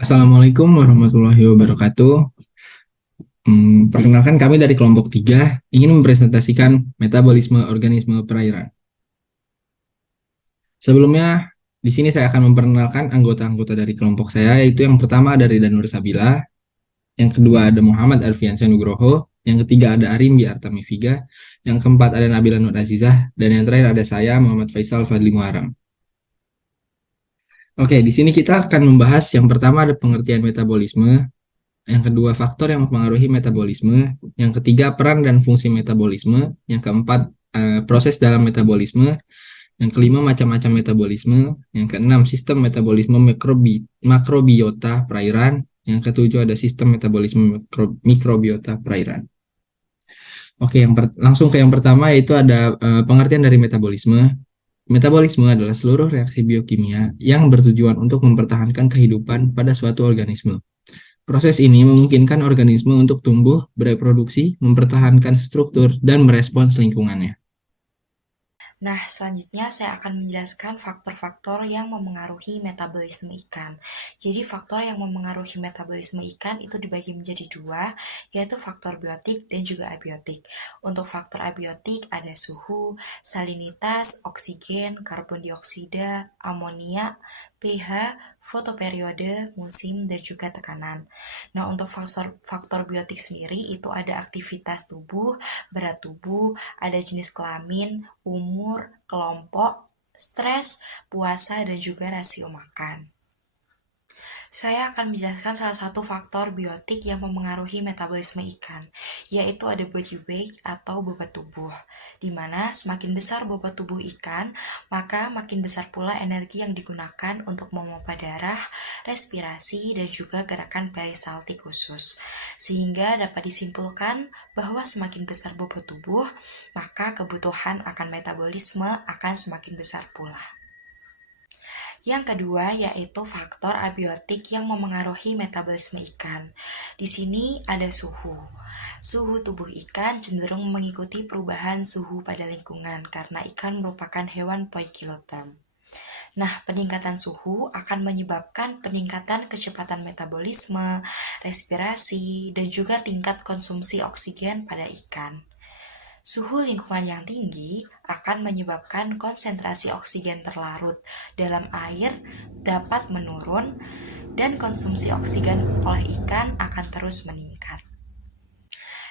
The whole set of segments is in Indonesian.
Assalamualaikum warahmatullahi wabarakatuh. Perkenalkan kami dari kelompok 3 ingin mempresentasikan metabolisme organisme perairan. Sebelumnya, di sini saya akan memperkenalkan anggota-anggota dari kelompok saya, yaitu yang pertama ada Rida Nur Sabila, yang kedua ada Muhammad Arfiansyah Nugroho, yang ketiga ada Arimbi Artamiviga, yang keempat ada Nabila Nur Azizah, dan yang terakhir ada saya, Muhammad Faisal Fadli Muharam. Oke, di sini kita akan membahas yang pertama ada pengertian metabolisme, yang kedua faktor yang mempengaruhi metabolisme, yang ketiga peran dan fungsi metabolisme, yang keempat proses dalam metabolisme, yang kelima macam-macam metabolisme, yang keenam sistem metabolisme makrobiota perairan, yang ketujuh ada sistem metabolisme mikrobiota perairan. Oke, langsung ke yang pertama yaitu ada pengertian dari metabolisme. Metabolisme adalah seluruh reaksi biokimia yang bertujuan untuk mempertahankan kehidupan pada suatu organisme. Proses ini memungkinkan organisme untuk tumbuh, bereproduksi, mempertahankan struktur, dan merespons lingkungannya. Nah, selanjutnya saya akan menjelaskan faktor-faktor yang memengaruhi metabolisme ikan. Jadi, faktor yang memengaruhi metabolisme ikan itu dibagi menjadi dua, yaitu faktor biotik dan juga abiotik. Untuk faktor abiotik ada suhu, salinitas, oksigen, karbon dioksida, amonia, pH, fotoperiode, musim, dan juga tekanan. Nah, untuk faktor biotik sendiri itu ada aktivitas tubuh, berat tubuh, ada jenis kelamin, umur, kelompok, stres, puasa, dan juga rasio makan. Saya akan menjelaskan salah satu faktor biotik yang memengaruhi metabolisme ikan, yaitu ada body weight atau bobot tubuh, di mana semakin besar bobot tubuh ikan, maka makin besar pula energi yang digunakan untuk memompa darah, respirasi, dan juga gerakan peristaltik khusus. Sehingga dapat disimpulkan bahwa semakin besar bobot tubuh, maka kebutuhan akan metabolisme akan semakin besar pula. Yang kedua yaitu faktor abiotik yang memengaruhi metabolisme ikan. Di sini ada suhu. Suhu tubuh ikan cenderung mengikuti perubahan suhu pada lingkungan karena ikan merupakan hewan poikiloterm. Nah, peningkatan suhu akan menyebabkan peningkatan kecepatan metabolisme, respirasi, dan juga tingkat konsumsi oksigen pada ikan. Suhu lingkungan yang tinggi akan menyebabkan konsentrasi oksigen terlarut dalam air dapat menurun dan konsumsi oksigen oleh ikan akan terus meningkat.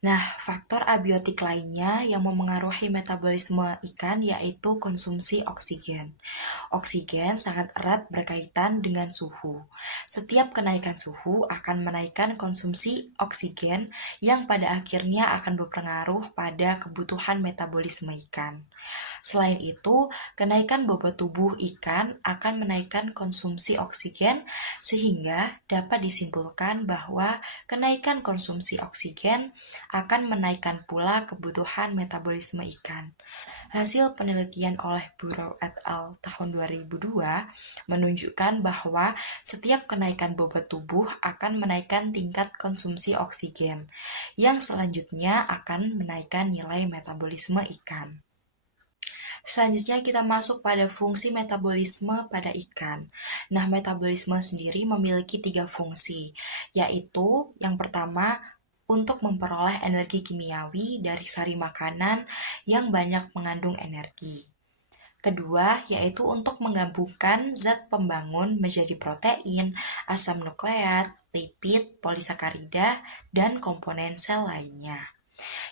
Nah, faktor abiotik lainnya yang memengaruhi metabolisme ikan yaitu konsumsi oksigen. Oksigen sangat erat berkaitan dengan suhu. Setiap kenaikan suhu akan menaikkan konsumsi oksigen yang pada akhirnya akan berpengaruh pada kebutuhan metabolisme ikan. Selain itu, kenaikan bobot tubuh ikan akan menaikkan konsumsi oksigen sehingga dapat disimpulkan bahwa kenaikan konsumsi oksigen akan menaikkan pula kebutuhan metabolisme ikan. Hasil penelitian oleh Burrow et al. Tahun 2002 menunjukkan bahwa setiap kenaikan bobot tubuh akan menaikkan tingkat konsumsi oksigen, yang selanjutnya akan menaikkan nilai metabolisme ikan. Selanjutnya kita masuk pada fungsi metabolisme pada ikan. Nah, metabolisme sendiri memiliki 3 fungsi, yaitu yang pertama untuk memperoleh energi kimiawi dari sari makanan yang banyak mengandung energi. Kedua, yaitu untuk menggabungkan zat pembangun menjadi protein, asam nukleat, lipid, polisakarida, dan komponen sel lainnya.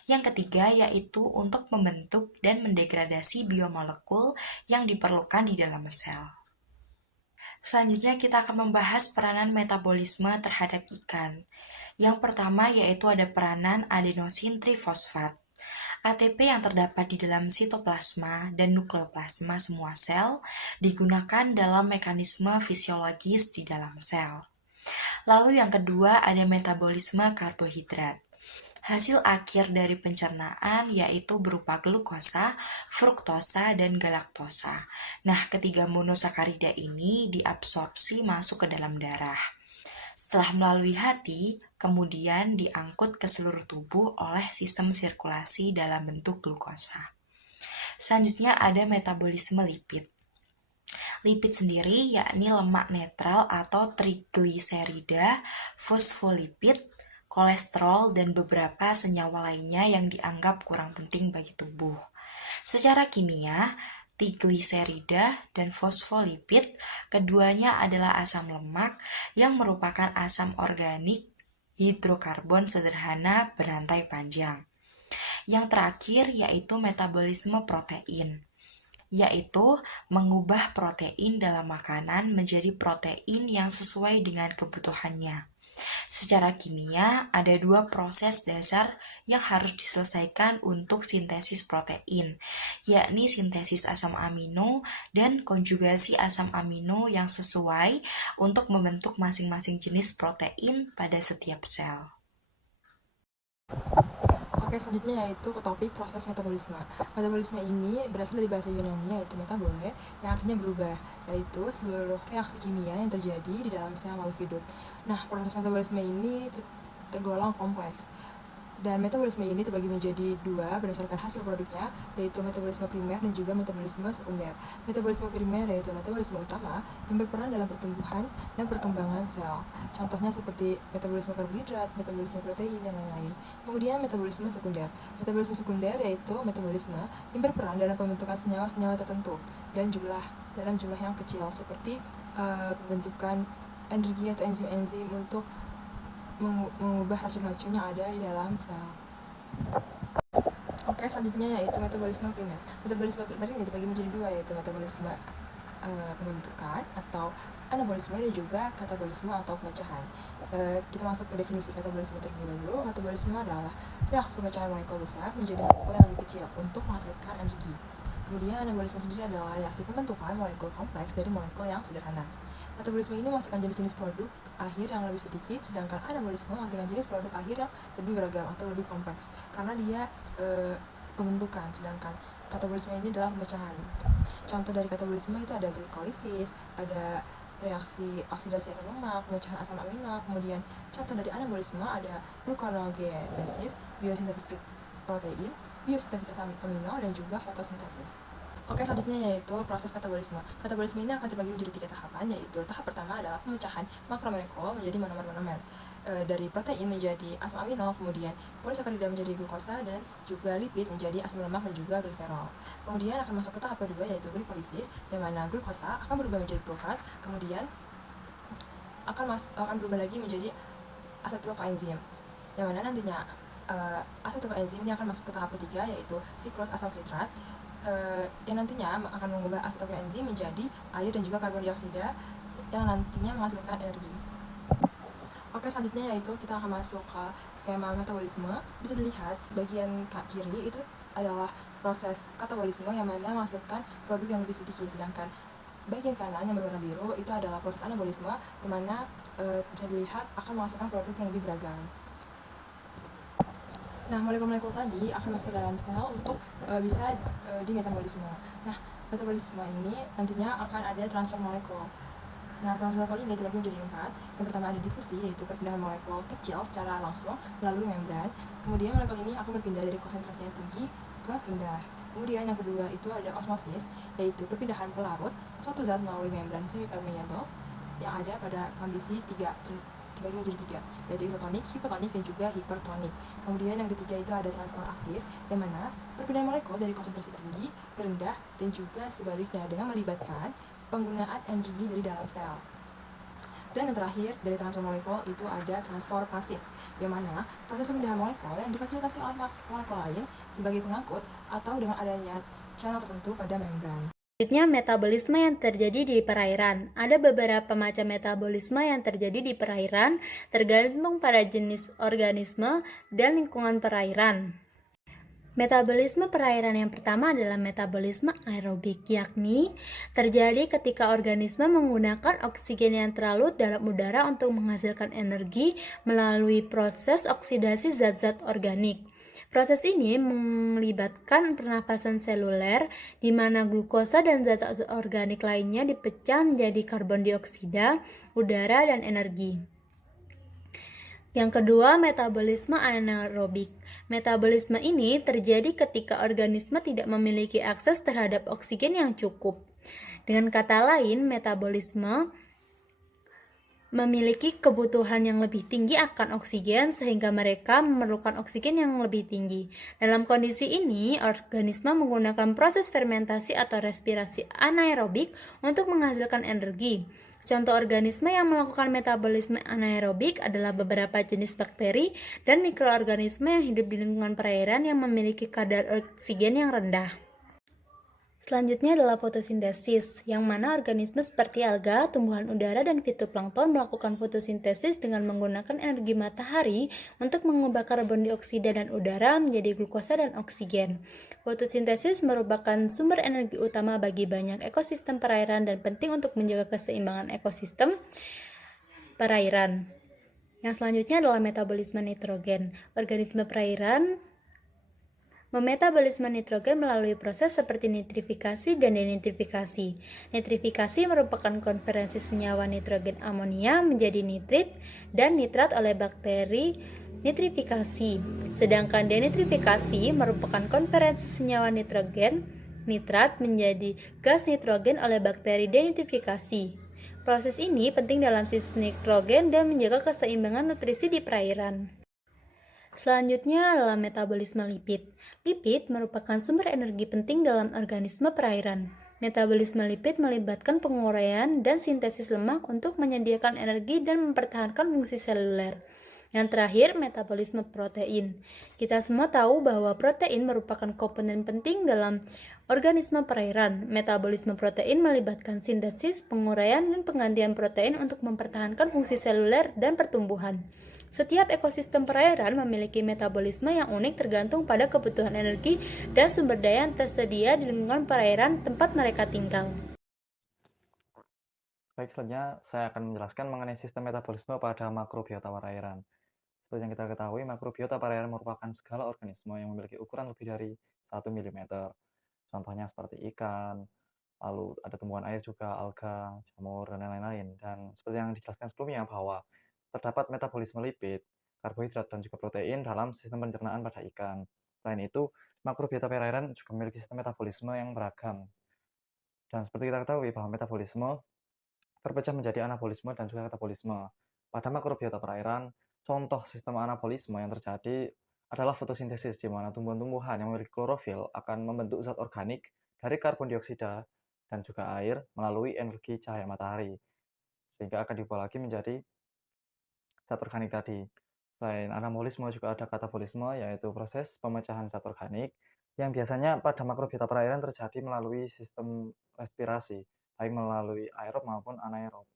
Yang ketiga yaitu untuk membentuk dan mendegradasi biomolekul yang diperlukan di dalam sel. Selanjutnya kita akan membahas peranan metabolisme terhadap ikan. Yang pertama yaitu ada peranan adenosin trifosfat. ATP yang terdapat di dalam sitoplasma dan nukleoplasma semua sel digunakan dalam mekanisme fisiologis di dalam sel. Lalu yang kedua ada metabolisme karbohidrat. Hasil akhir dari pencernaan yaitu berupa glukosa, fruktosa, dan galaktosa. Nah, ketiga monosakarida ini diabsorpsi masuk ke dalam darah. Setelah melalui hati, kemudian diangkut ke seluruh tubuh oleh sistem sirkulasi dalam bentuk glukosa. Selanjutnya ada metabolisme lipid. Lipid sendiri yakni lemak netral atau trigliserida, fosfolipid, kolesterol, dan beberapa senyawa lainnya yang dianggap kurang penting bagi tubuh. Secara kimia, trigliserida dan fosfolipid keduanya adalah asam lemak yang merupakan asam organik hidrokarbon sederhana berantai panjang. Yang terakhir yaitu metabolisme protein, yaitu mengubah protein dalam makanan menjadi protein yang sesuai dengan kebutuhannya. Secara kimia, ada dua proses dasar yang harus diselesaikan untuk sintesis protein, yakni sintesis asam amino dan konjugasi asam amino yang sesuai untuk membentuk masing-masing jenis protein pada setiap sel. Oke, selanjutnya yaitu topik proses metabolisme. Metabolisme ini berasal dari bahasa Yunani yaitu metabole, yang artinya berubah, yaitu seluruh reaksi kimia yang terjadi di dalam sel makhluk hidup. Nah, proses metabolisme ini tergolong kompleks. Dan metabolisme ini terbagi menjadi dua berdasarkan hasil produknya, yaitu metabolisme primer dan juga metabolisme sekunder. Metabolisme primer yaitu metabolisme utama yang berperan dalam pertumbuhan dan perkembangan sel. Contohnya seperti metabolisme karbohidrat, metabolisme protein, dan lain-lain. Kemudian metabolisme sekunder. Metabolisme sekunder yaitu metabolisme yang berperan dalam pembentukan senyawa-senyawa tertentu dan dalam jumlah yang kecil, seperti pembentukan energi atau enzim-enzim untuk mengubah racun-racun yang ada di dalam sel. Oke, selanjutnya yaitu metabolisme primer. Metabolisme primer ini dibagi menjadi dua, yaitu metabolisme pembentukan atau anabolisme dan juga katabolisme atau pemecahan. Kita masuk ke definisi katabolisme terlebih dahulu. Katabolisme adalah reaksi pemecahan molekul besar menjadi molekul yang lebih kecil untuk menghasilkan energi. Kemudian anabolisme sendiri adalah reaksi pembentukan molekul kompleks dari molekul yang sederhana. Katabolisme ini menghasilkan jenis-jenis produk akhir yang lebih sedikit, sedangkan anabolisme menghasilkan jenis produk akhir yang lebih beragam atau lebih kompleks karena dia pembentukan, sedangkan katabolisme ini adalah pemecahan. Contoh dari katabolisme itu ada glikolisis, ada reaksi oksidasi asam lemak, pemecahan asam amino. Kemudian contoh dari anabolisme ada gluconeogenesis, biosintesis protein, biosintesis asam amino, dan juga fotosintesis. Oke, selanjutnya yaitu proses katabolisme. Katabolisme ini akan terbagi menjadi 3 tahapan, yaitu tahap pertama adalah pemecahan makromolekul menjadi monomer-monomer, dari protein menjadi asam amino, kemudian polisakarida menjadi glukosa, dan juga lipid menjadi asam lemak dan juga gliserol. Kemudian akan masuk ke tahap kedua yaitu glikolisis, yang mana glukosa akan berubah menjadi brokat, kemudian akan berubah lagi menjadi asetil-koenzim, yang mana nantinya asetil-koenzim ini akan masuk ke tahap ketiga yaitu siklus asam sitrat, yang nantinya akan mengubah asetil-koenzim menjadi air dan juga karbon dioksida yang nantinya menghasilkan energi. Oke, selanjutnya yaitu kita akan masuk ke skema metabolisme. Bisa dilihat bagian kiri itu adalah proses katabolisme yang mana menghasilkan produk yang lebih sedikit, sedangkan bagian kanan yang berwarna biru itu adalah proses anabolisme yang mana bisa dilihat akan menghasilkan produk yang lebih beragam. Nah, molekul-molekul tadi akan masuk ke dalam sel untuk bisa dimetabolisme. Nah, metabolisme ini nantinya akan ada transfer molekul. Nah, transfer molekul ini terbagi menjadi 4. Yang pertama ada difusi, yaitu perpindahan molekul kecil secara langsung melalui membran. Kemudian molekul ini akan berpindah dari konsentrasi yang tinggi ke rendah. Kemudian yang kedua itu ada osmosis, yaitu perpindahan pelarut suatu zat melalui membran semi-permeable yang ada pada kondisi 3, dibagi menjadi 3, yaitu isotonik, hipotonik, dan juga hipertonik. Kemudian yang ketiga itu ada transfer aktif, yang mana perpindahan molekul dari konsentrasi tinggi ke rendah dan juga sebaliknya dengan melibatkan penggunaan energi dari dalam sel. Dan yang terakhir dari transfer molekul itu ada transfer pasif, yang mana proses pemindahan molekul yang difasilitasi oleh molekul lain sebagai pengangkut atau dengan adanya channel tertentu pada membran. Selanjutnya, metabolisme yang terjadi di perairan. Ada beberapa macam metabolisme yang terjadi di perairan, tergantung pada jenis organisme dan lingkungan perairan. Metabolisme perairan yang pertama adalah metabolisme aerobik, yakni terjadi ketika organisme menggunakan oksigen yang terlarut dalam udara untuk menghasilkan energi melalui proses oksidasi zat-zat organik. Proses ini melibatkan pernapasan seluler, di mana glukosa dan zat organik lainnya dipecah menjadi karbon dioksida, udara, dan energi. Yang kedua, metabolisme anaerobik. Metabolisme ini terjadi ketika organisme tidak memiliki akses terhadap oksigen yang cukup. Dengan kata lain, metabolisme memiliki kebutuhan yang lebih tinggi akan oksigen sehingga mereka memerlukan oksigen yang lebih tinggi. Dalam kondisi ini, organisme menggunakan proses fermentasi atau respirasi anaerobik untuk menghasilkan energi. Contoh organisme yang melakukan metabolisme anaerobik adalah beberapa jenis bakteri dan mikroorganisme yang hidup di lingkungan perairan yang memiliki kadar oksigen yang rendah. Selanjutnya adalah fotosintesis, yang mana organisme seperti alga, tumbuhan udara, dan fitoplankton melakukan fotosintesis dengan menggunakan energi matahari untuk mengubah karbon dioksida dan udara menjadi glukosa dan oksigen. Fotosintesis merupakan sumber energi utama bagi banyak ekosistem perairan dan penting untuk menjaga keseimbangan ekosistem perairan. Yang selanjutnya adalah metabolisme nitrogen. Organisme perairan memetabolisme nitrogen melalui proses seperti nitrifikasi dan denitrifikasi. Nitrifikasi merupakan konversi senyawa nitrogen amonia menjadi nitrit dan nitrat oleh bakteri nitrifikasi. Sedangkan denitrifikasi merupakan konversi senyawa nitrogen nitrat menjadi gas nitrogen oleh bakteri denitrifikasi. Proses ini penting dalam siklus nitrogen dan menjaga keseimbangan nutrisi di perairan. Selanjutnya adalah metabolisme lipid. Lipid merupakan sumber energi penting dalam organisme perairan. Metabolisme lipid melibatkan penguraian dan sintesis lemak untuk menyediakan energi dan mempertahankan fungsi seluler. Yang terakhir, metabolisme protein. Kita semua tahu bahwa protein merupakan komponen penting dalam organisme perairan. Metabolisme protein melibatkan sintesis, penguraian, dan penggantian protein untuk mempertahankan fungsi seluler dan pertumbuhan. Setiap ekosistem perairan memiliki metabolisme yang unik tergantung pada kebutuhan energi dan sumber daya yang tersedia di lingkungan perairan tempat mereka tinggal. Baik, selanjutnya saya akan menjelaskan mengenai sistem metabolisme pada makrobiota perairan. Seperti yang kita ketahui, makrobiota perairan merupakan segala organisme yang memiliki ukuran lebih dari 1 mm. Contohnya seperti ikan, lalu ada tumbuhan air juga, alga, jamur, dan lain-lain. Dan seperti yang dijelaskan sebelumnya bahwa terdapat metabolisme lipid, karbohidrat, dan juga protein dalam sistem pencernaan pada ikan. Selain itu, makrobiota perairan juga memiliki sistem metabolisme yang beragam. Dan seperti kita ketahui bahwa metabolisme terpecah menjadi anabolisme dan juga katabolisme. Pada makrobiota perairan, contoh sistem anabolisme yang terjadi adalah fotosintesis, di mana tumbuhan-tumbuhan yang memiliki klorofil akan membentuk zat organik dari karbon dioksida dan juga air melalui energi cahaya matahari, sehingga akan diubah lagi menjadi zat organik tadi. Selain anabolisme juga ada katabolisme, yaitu proses pemecahan zat organik yang biasanya pada makrobiota perairan terjadi melalui sistem respirasi, baik melalui aerob maupun anaerob.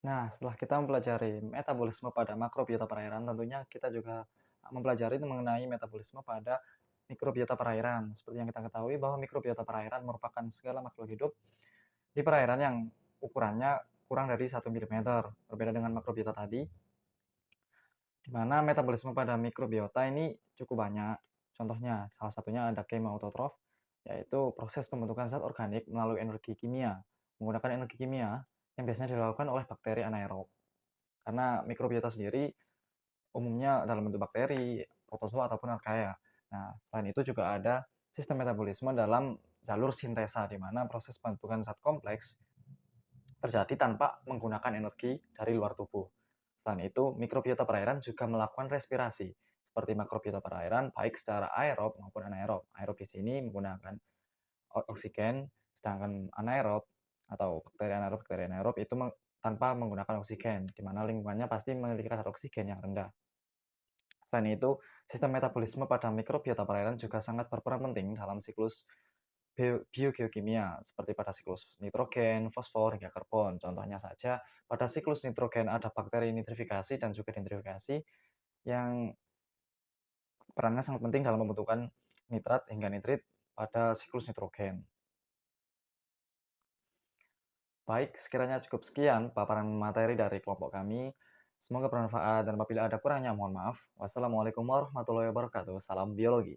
Nah, setelah kita mempelajari metabolisme pada makrobiota perairan, tentunya kita juga mempelajari mengenai metabolisme pada mikrobiota perairan. Seperti yang kita ketahui bahwa mikrobiota perairan merupakan segala makhluk hidup di perairan yang ukurannya kurang dari 1 mm. Berbeda dengan makrobiota tadi, di mana metabolisme pada mikrobiota ini cukup banyak. Contohnya, salah satunya ada kemoautotrof, yaitu proses pembentukan zat organik melalui energi kimia, menggunakan energi kimia yang biasanya dilakukan oleh bakteri anaerob. Karena mikrobiota sendiri umumnya dalam bentuk bakteri, protozoa, ataupun archaea. Nah, selain itu juga ada sistem metabolisme dalam jalur sintesa, di mana proses pembentukan zat kompleks terjadi tanpa menggunakan energi dari luar tubuh. Selain itu, mikrobiota perairan juga melakukan respirasi, seperti makrobiota perairan baik secara aerob maupun anaerob. Aerob di sini menggunakan oksigen, sedangkan anaerob atau bakteri anaerob itu tanpa menggunakan oksigen, di mana lingkungannya pasti memiliki kadar oksigen yang rendah. Selain itu, sistem metabolisme pada mikrobiota perairan juga sangat berperan penting dalam siklus biogeokimia, seperti pada siklus nitrogen, fosfor, hingga karbon. Contohnya saja, pada siklus nitrogen ada bakteri nitrifikasi dan juga denitrifikasi yang perannya sangat penting dalam pembentukan nitrat hingga nitrit pada siklus nitrogen. Baik, sekiranya cukup sekian paparan materi dari kelompok kami. Semoga bermanfaat dan apabila ada kurangnya mohon maaf. Wassalamualaikum warahmatullahi wabarakatuh. Salam biologi.